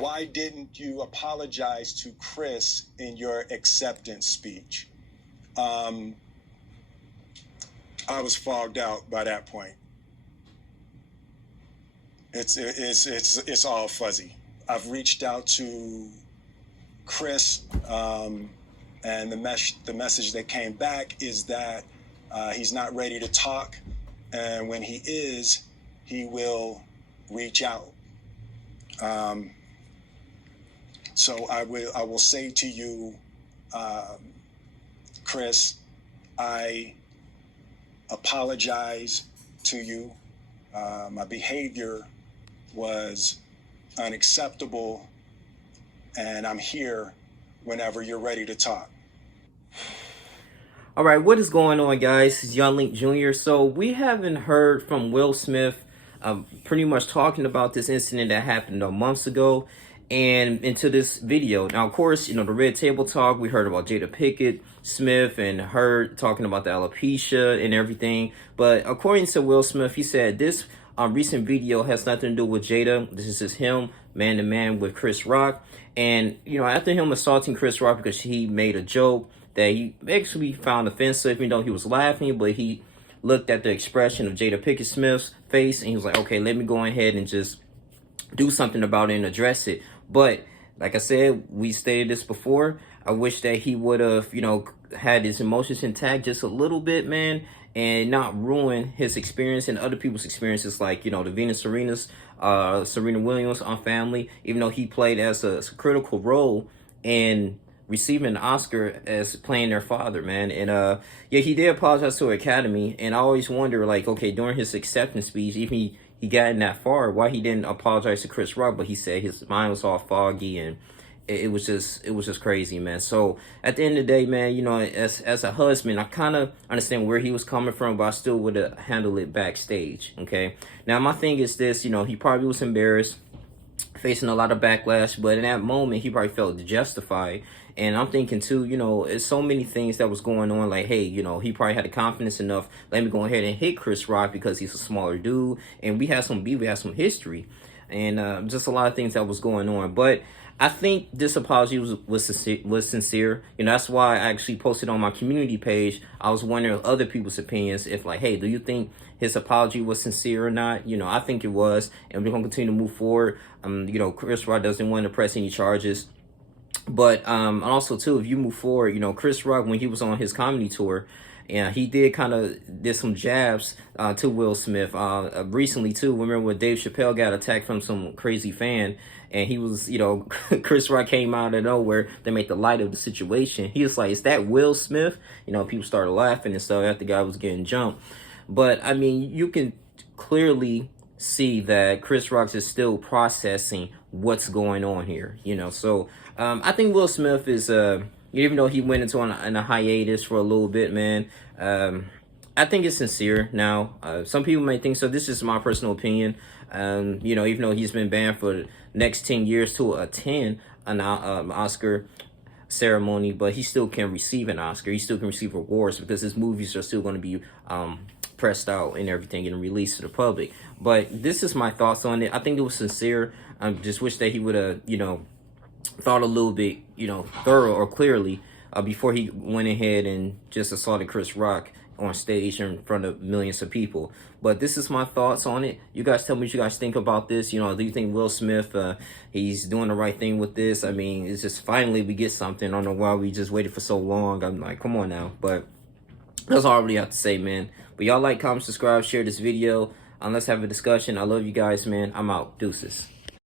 why didn't you apologize to Chris in your acceptance speech? I was fogged out by that point. It's all fuzzy. I've reached out to Chris, and the message that came back is that he's not ready to talk, and when he is, he will reach out. So I will say to you, Chris, I apologize to you. My behavior was unacceptable, and I'm here whenever you're ready to talk. All right, what is going on, guys? It's Young Link Jr. So we haven't heard from Will Smith pretty much talking about this incident that happened months ago and into this video. Now, of course, you know, the Red Table Talk, we heard about Jada Pinkett Smith and her talking about the alopecia and everything. But according to Will Smith, he said this recent video has nothing to do with Jada. This is just him, man to man, with Chris Rock. And, you know, after him assaulting Chris Rock because he made a joke that he actually found offensive, even though he was laughing, but he looked at the expression of Jada Pinkett Smith's face and he was like, okay, let me go ahead and just do something about it and address it. But like I said, we stated this before, I wish that he would have, you know, had his emotions intact just a little bit, man, and not ruin his experience and other people's experiences, like, you know, the Venus Serena Williams on Family, even though he played as a critical role in receiving an Oscar as playing their father, man. And yeah, he did apologize to Academy, and I always wonder, like, okay, during his acceptance speech, even he gotten that far, why he didn't apologize to Chris Rock, but he said his mind was all foggy, and it was just crazy, man. So at the end of the day, man, you know, as a husband, I kind of understand where he was coming from, but I still would have handled it backstage. Okay, now my thing is this, you know, he probably was embarrassed, facing a lot of backlash, but in that moment he probably felt justified. And I'm thinking too, you know, it's so many things that was going on, like, hey, you know, he probably had the confidence enough, let me go ahead and hit Chris Rock because he's a smaller dude, and we had some beef, we had some history, and just a lot of things that was going on. But I think this apology was sincere. You know, that's why I actually posted on my community page. I was wondering other people's opinions, if like, hey, do you think his apology was sincere or not? You know, I think it was, and we're gonna continue to move forward. You know, Chris Rock doesn't want to press any charges. But also too, if you move forward, you know, Chris Rock, when he was on his comedy tour, yeah, he did some jabs to Will Smith recently too. Remember when Dave Chappelle got attacked from some crazy fan, and he was, you know, Chris Rock came out of nowhere. They made the light of the situation. He was like, "Is that Will Smith?" You know, people started laughing and stuff after the guy was getting jumped. But I mean, you can clearly see that Chris Rock is still processing what's going on here, you know. So I think Will Smith is even though he went into a hiatus for a little bit, man, I think it's sincere now. Some people may think so. This is my personal opinion. You know, even though he's been banned for the next 10 years to attend an Oscar ceremony, but he still can receive an Oscar. He still can receive awards because his movies are still going to be pressed out and everything and released to the public. But this is my thoughts on it. I think it was sincere. I just wish that he would have, you know, thought a little bit, you know, thorough or clearly before he went ahead and just assaulted Chris Rock on stage in front of millions of people. But this is my thoughts on it. You guys tell me what you guys think about this. You know, do you think Will Smith, he's doing the right thing with this? I mean, it's just finally we get something. I don't know why we just waited for so long. I'm like, come on now. But that's all I really have to say, man. But y'all like, comment, subscribe, share this video. Let's have a discussion. I love you guys, man. I'm out. Deuces.